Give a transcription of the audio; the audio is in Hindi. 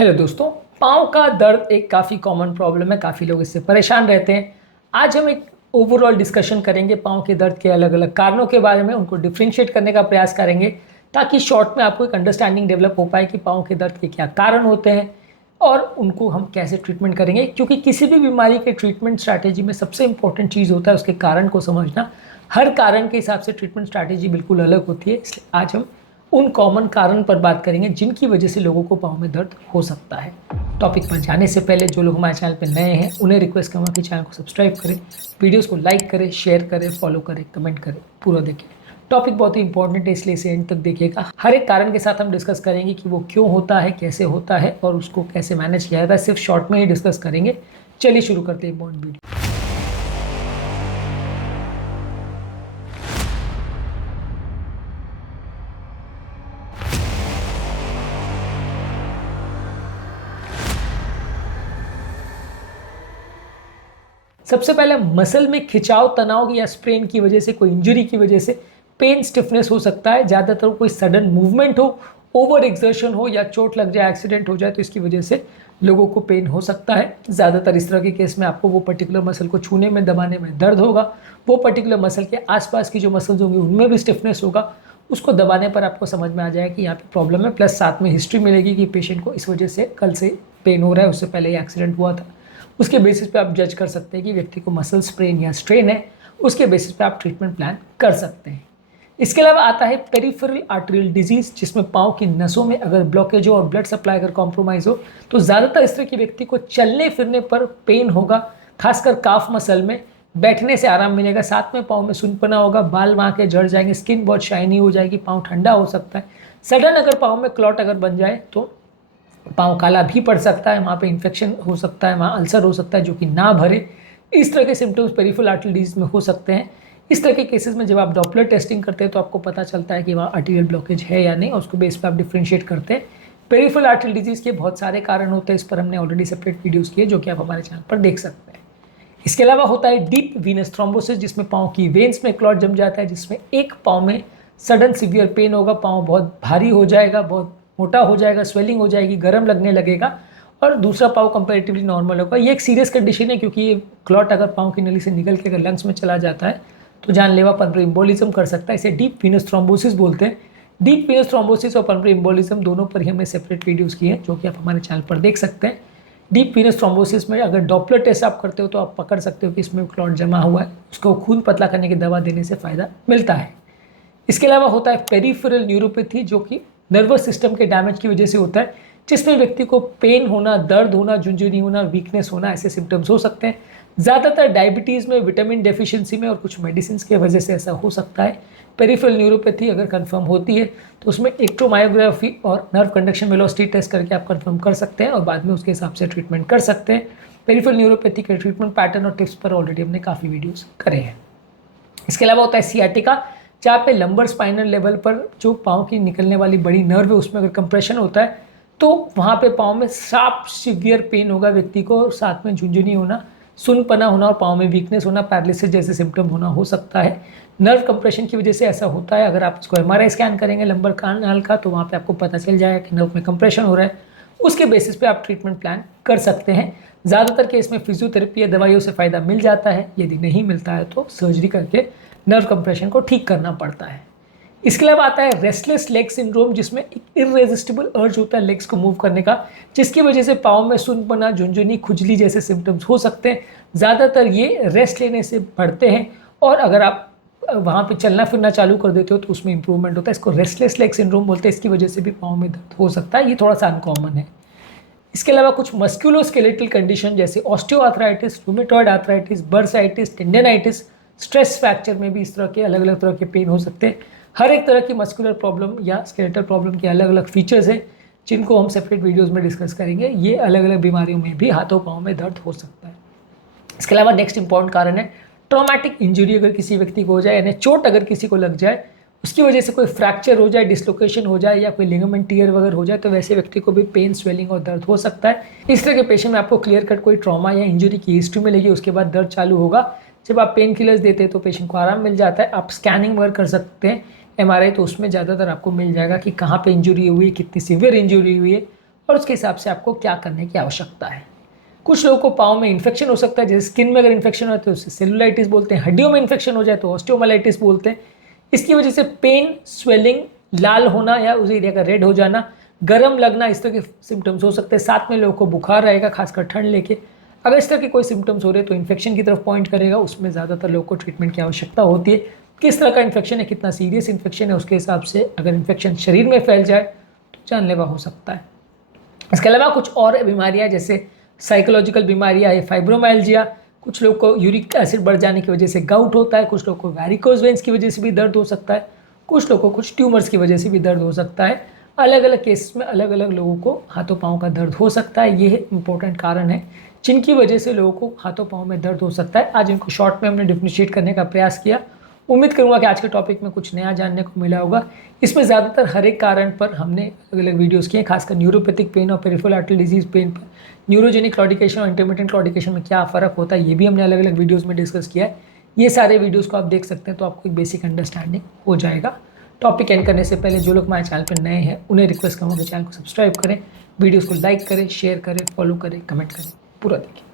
हेलो दोस्तों, पाँव का दर्द एक काफ़ी कॉमन प्रॉब्लम है। काफ़ी लोग इससे परेशान रहते हैं। आज हम एक ओवरऑल डिस्कशन करेंगे पाँव के दर्द के अलग अलग कारणों के बारे में, उनको डिफ्रेंशिएट करने का प्रयास करेंगे ताकि शॉर्ट में आपको एक अंडरस्टैंडिंग डेवलप हो पाए कि पाँव के दर्द के क्या कारण होते हैं और उनको हम कैसे ट्रीटमेंट करेंगे। क्योंकि किसी भी बीमारी के ट्रीटमेंट स्ट्रैटेजी में सबसे इंपॉर्टेंट चीज़ होता है उसके कारण को समझना। हर कारण के हिसाब से ट्रीटमेंट स्ट्रैटेजी बिल्कुल अलग होती है, इसलिए आज हम उन कॉमन कारण पर बात करेंगे जिनकी वजह से लोगों को पाँव में दर्द हो सकता है। टॉपिक पर जाने से पहले जो लोग हमारे चैनल पर नए हैं उन्हें रिक्वेस्ट करूँगा कि चैनल को सब्सक्राइब करें, वीडियोस को लाइक करें, शेयर करें, फॉलो करें, कमेंट करें, पूरा देखें। टॉपिक बहुत ही इंपॉर्टेंट है, इसलिए इसे एंड तक देखिएगा। हर एक कारण के साथ हम डिस्कस करेंगे कि वो क्यों होता है, कैसे होता है और उसको कैसे मैनेज किया जाता है। सिर्फ शॉर्ट में ही डिस्कस करेंगे। चलिए शुरू करते हैं इंपॉर्टेंट वीडियो। सबसे पहले मसल में खिंचाव, तनाव या स्ट्रेन की वजह से, कोई इंजरी की वजह से पेन, स्टिफनेस हो सकता है। ज़्यादातर कोई सडन मूवमेंट हो, ओवर एक्सर्शन हो या चोट लग जाए, एक्सीडेंट हो जाए तो इसकी वजह से लोगों को पेन हो सकता है। ज़्यादातर इस तरह के केस में आपको वो पर्टिकुलर मसल को छूने में, दबाने में दर्द होगा। वो पर्टिकुलर मसल के आसपास की जो मसल्स होंगी उनमें भी स्टिफनेस होगा। उसको दबाने पर आपको समझ में आ जाएगा कि यहाँ पे प्रॉब्लम है, प्लस साथ में हिस्ट्री मिलेगी कि पेशेंट को इस वजह से कल से पेन हो रहा है, उससे पहले ही एक्सीडेंट हुआ था। उसके बेसिस पे आप जज कर सकते हैं कि व्यक्ति को मसल स्प्रेन या स्ट्रेन है। उसके बेसिस पे आप ट्रीटमेंट प्लान कर सकते हैं। इसके अलावा आता है पेरिफेरल आर्टरियल डिजीज, जिसमें पाँव की नसों में अगर ब्लॉकेज हो और ब्लड सप्लाई अगर कॉम्प्रोमाइज हो तो ज़्यादातर इस तरह के व्यक्ति को चलने फिरने पर पेन होगा, खासकर काफ मसल में। बैठने से आराम मिलेगा, साथ में पाँव में सुनपना होगा, बाल वहाँ के झड़ जाएंगे, स्किन बहुत शाइनी हो जाएगी, पाँव ठंडा हो सकता है। सडन अगर पाँव में क्लॉट अगर बन जाए तो पाँव काला भी पड़ सकता है, वहाँ पे इन्फेक्शन हो सकता है, वहाँ अल्सर हो सकता है जो कि ना भरे। इस तरह के सिम्टम्स पेरिफेरल आर्टरियल डिजीज में हो सकते हैं। इस तरह के केसेस में जब आप डॉपलर टेस्टिंग करते हैं तो आपको पता चलता है कि वहाँ आर्टरियल ब्लॉकेज है या नहीं, और उसको बेस पे आप डिफ्रेंशिएट करते हैं। पेरिफेरल आर्टरियल डिजीज के बहुत सारे कारण होते हैं, इस पर हमने ऑलरेडी सेपरेट वीडियोज़ किए जो कि आप हमारे चैनल पर देख सकते हैं। इसके अलावा होता है डीप वीनस थ्रोम्बोसिस, जिसमें पाँव की वेन्स में क्लॉट जम जाता है, जिसमें एक पाँव में सडन सीवियर पेन होगा, पाँव बहुत भारी हो जाएगा, बहुत मोटा हो जाएगा, स्वेलिंग हो जाएगी, गर्म लगने लगेगा, और दूसरा पाँव कंपैरेटिवली नॉर्मल होगा। ये एक सीरियस कंडीशन है क्योंकि ये क्लॉट अगर पाँव की नली से निकल के अगर लंग्स में चला जाता है तो जानलेवा पल्मोनरी एम्बोलिज्म कर सकता है। इसे डीप वीनस थ्रोम्बोसिस बोलते हैं। डीप वीनस थ्रोम्बोसिस और पल्मोनरी एम्बोलिज्म दोनों पर ही हमने सेपरेट वीडियोज़ किए हैं जो कि आप हमारे चैनल पर देख सकते हैं। डीप वीनस थ्रोम्बोसिस में अगर डॉपलर टेस्ट आप करते हो तो आप पकड़ सकते हो कि इसमें क्लॉट जमा हुआ है। उसको खून पतला करने की दवा देने से फ़ायदा मिलता है। इसके अलावा होता है पेरिफेरल न्यूरोपैथी, जो कि नर्वस सिस्टम के डैमेज की वजह से होता है, जिसमें व्यक्ति को पेन होना, दर्द होना, झुंझुनी होना, वीकनेस होना, ऐसे सिम्टम्स हो सकते हैं। ज़्यादातर डायबिटीज़ में, विटामिन डेफिशिएंसी में और कुछ मेडिसिन की वजह से ऐसा हो सकता है। पेरिफेरल न्यूरोपैथी अगर कंफर्म होती है तो उसमें इलेक्ट्रोमायोग्राफी और नर्व कंडक्शन वेलोसिटी टेस्ट करके आप कंफर्म कर सकते हैं और बाद में उसके हिसाब से ट्रीटमेंट कर सकते हैं। पेरिफेरल न्यूरोपैथी के ट्रीटमेंट पैटर्न और टिप्स पर ऑलरेडी हमने काफ़ी वीडियोज़ करे हैं। इसके अलावा होता है सियाटिका, जहाँ पे लंबर स्पाइनल लेवल पर जो पाँव की निकलने वाली बड़ी नर्व है उसमें अगर कंप्रेशन होता है तो वहाँ पे पाँव में शार्प सीवियर पेन होगा व्यक्ति को, और साथ में झुंझुनी होना, सुनपना होना और पाँव में वीकनेस होना, पैरालिसिस जैसे सिम्टम होना हो सकता है। नर्व कंप्रेशन की वजह से ऐसा होता है। अगर आप इसको एमआरआई स्कैन करेंगे लंबर कानाल का तो वहाँ पे आपको पता चल जाएगा कि नर्व में कंप्रेशन हो रहा है। उसके बेसिस पे आप ट्रीटमेंट प्लान कर सकते हैं। ज़्यादातर केस में फिजियोथेरेपी या दवाइयों से फ़ायदा मिल जाता है। यदि नहीं मिलता है तो सर्जरी करके नर्व कंप्रेशन को ठीक करना पड़ता है। इसके अलावा आता है रेस्टलेस लेग सिंड्रोम, जिसमें एक इरेजिस्टिबल अर्ज होता है लेग्स को मूव करने का, जिसकी वजह से पाँव में सुनपना, झुंझुनी, खुजली जैसे सिम्टम्स हो सकते हैं। ज़्यादातर ये रेस्ट लेने से बढ़ते हैं और अगर आप वहाँ पे चलना फिरना चालू कर देते हो तो उसमें इंप्रूवमेंट होता है। इसको रेस्टलेस लेग सिंड्रोम बोलते हैं। इसकी वजह से भी पाँव में दर्द हो सकता है। ये थोड़ा सा अनकॉमन है। इसके अलावा कुछ मस्कुलोस्केलेटल कंडीशन जैसे osteoarthritis, rheumatoid arthritis, bursitis, tendinitis, stress fracture में भी इस तरह के अलग अलग तरह के पेन हो सकते हैं। हर एक तरह की मस्कुलर प्रॉब्लम या स्केलेटल प्रॉब्लम के अलग अलग फीचर्स हैं जिनको हम सेपरेट वीडियोस में डिस्कस करेंगे। ये अलग अलग बीमारियों में भी हाथों पाँव में दर्द हो सकता है। इसके अलावा नेक्स्ट इंपॉर्टेंट कारण है ट्रॉमेटिक इंजरी। अगर किसी व्यक्ति को हो जाए, यानी चोट अगर किसी को लग जाए, उसकी वजह से कोई फ्रैक्चर हो जाए, डिसलोकेशन हो जाए या कोई लिगामेंट टियर वगैरह हो जाए तो वैसे व्यक्ति को भी पेन, स्वेलिंग और दर्द हो सकता है। इस तरह के पेशेंट में आपको क्लियर कट कोई ट्रॉमा या इंजरी की हिस्ट्री मिलेगी, उसके बाद दर्द चालू होगा। जब आप पेन किलर्स देते हैं तो पेशेंट को आराम मिल जाता है। आप स्कैनिंग वगैरह कर सकते हैं, एमआरआई, तो उसमें ज़्यादातर आपको मिल जाएगा कि कहाँ पे इंजरी हुई है, कितनी सीवियर इंजरी हुई है और उसके हिसाब से आपको क्या करने की आवश्यकता है। कुछ लोगों को पाँव में इन्फेक्शन हो सकता है, जैसे स्किन में अगर इन्फेक्शन हो तो उसे सेलुलाइटिस बोलते हैं, हड्डियों में इन्फेक्शन हो जाए तो ऑस्टियोमाइलाइटिस बोलते हैं। इसकी वजह से पेन, स्वेलिंग, लाल होना या उस एरिया का रेड हो जाना, गर्म लगना, इस तरह के सिम्टम्स हो सकते हैं। साथ में लोगों को बुखार रहेगा, खासकर ठंड लेके। अगर इस तरह के कोई सिम्टम्स हो रहे हैं तो इन्फेक्शन की तरफ पॉइंट करेगा, उसमें ज़्यादातर लोगों को ट्रीटमेंट की आवश्यकता होती है। किस तरह का इन्फेक्शन है, कितना सीरियस इन्फेक्शन है, उसके हिसाब से अगर इन्फेक्शन शरीर में फैल जाए तो जानलेवा हो सकता है। इसके अलावा कुछ और बीमारियां जैसे साइकोलॉजिकल बीमारियां है, फाइब्रोमाइल्जिया, कुछ लोग को यूरिक एसिड बढ़ जाने की वजह से गाउट होता है, कुछ लोग को वैरिकोज वेन्स की वजह से भी दर्द हो सकता है, कुछ लोगों को कुछ ट्यूमर्स की वजह से भी दर्द हो सकता है। अलग अलग केसेस में अलग अलग लोगों को हाथों पाँव का दर्द हो सकता है। ये इंपॉर्टेंट कारण है जिनकी वजह से लोगों को हाथों पाँव में दर्द हो सकता है। आज इनको शॉर्ट में हमने डिफ्रेंशिएट करने का प्रयास किया। उम्मीद करूंगा कि आज के टॉपिक में कुछ नया जानने को मिला होगा। इसमें ज़्यादातर हर एक कारण पर हमने अलग अलग वीडियोस किए, खासकर न्यूरोपैथिक पेन और पेरिफेरल आर्टरी डिजीज पेन पर न्यूरोजेनिक क्लॉडिकेशन और इंटरमिटेंट क्लॉडिकेशन में क्या फ़र्क होता है, ये भी हमने अलग अलग वीडियोज़ में डिस्कस किया है। ये सारे वीडियोज़ को आप देख सकते हैं, तो आपको एक बेसिक अंडरस्टैंडिंग हो जाएगा। टॉपिक एंड करने से पहले जो लोग हमारे चैनल पर नए हैं उन्हें रिक्वेस्ट करूँगा कि चैनल को सब्सक्राइब करें, वीडियोज़ को लाइक करें, शेयर करें, फॉलो करें, कमेंट करें, पूरा देखें।